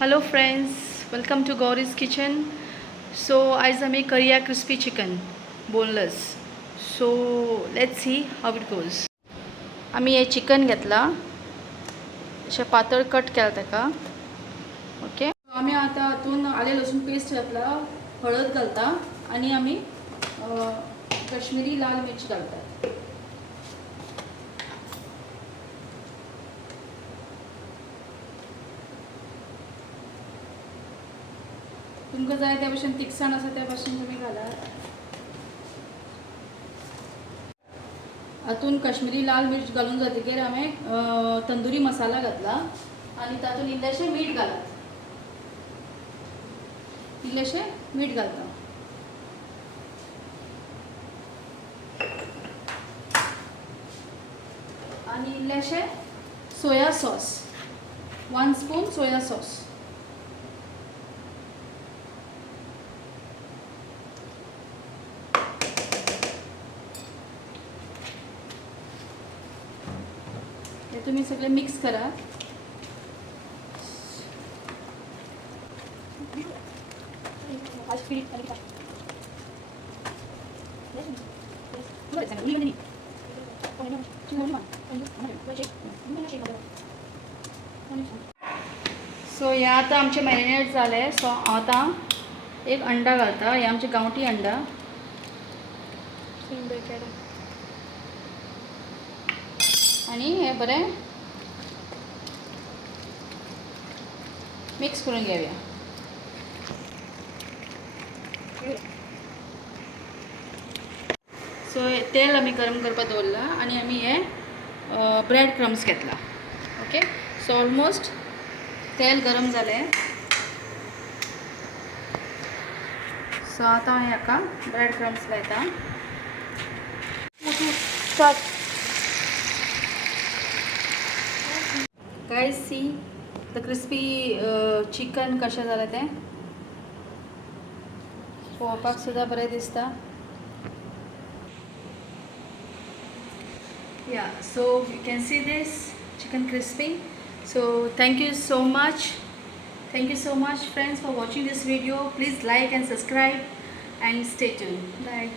Hello friends, welcome to Gauri's kitchen. So आयज आमी करूया crispy chicken boneless. So let's see how it goes. आमी हे चिकन घेतला, अशें पातळ कट केला ताका. ओके, आमी आतां हातून आले लसूण पेस्ट घातला, हळद घालता आनी आमी कश्मीरी लाल मिर्च घालता. तुमकां जाय त्या भाशेन तिखसाण आसा त्या भाशेन तुमी घालात. हातून कश्मीरी लाल मिर्च घालून जातकीर हांवें तंदुरी मसाला घातला आनी तातूंत इल्लेशें मीठ घालात. इल्लेशें मीठ घालता आनी इल्लेशें soya sauce, 1 spoon soya sauce. हे तुम्ही सगळे मिक्स करा. सो हे आता आमचे मॅरिनेट झाले. सो आता एक अंडा घालता. हे आमचे गांवठी अंडा. आणि हे बरें मिक्स करून घेऊया. सो तेल आमी गरम करपाक दवरला आनी आमी हे ब्रेड क्रम्स घेतला. ओके, सो ऑलमोस्ट तेल गरम जालें. सो आतां हांव हाका ब्रेड क्रम्स लायता. Guys see the crispy chicken कशें जालें तें पळोवपाक सुद्दां बरें दिसता. Yeah, so you can see this chicken crispy. So thank you so much friends for watching this video. Please like and subscribe and stay tuned. Bye.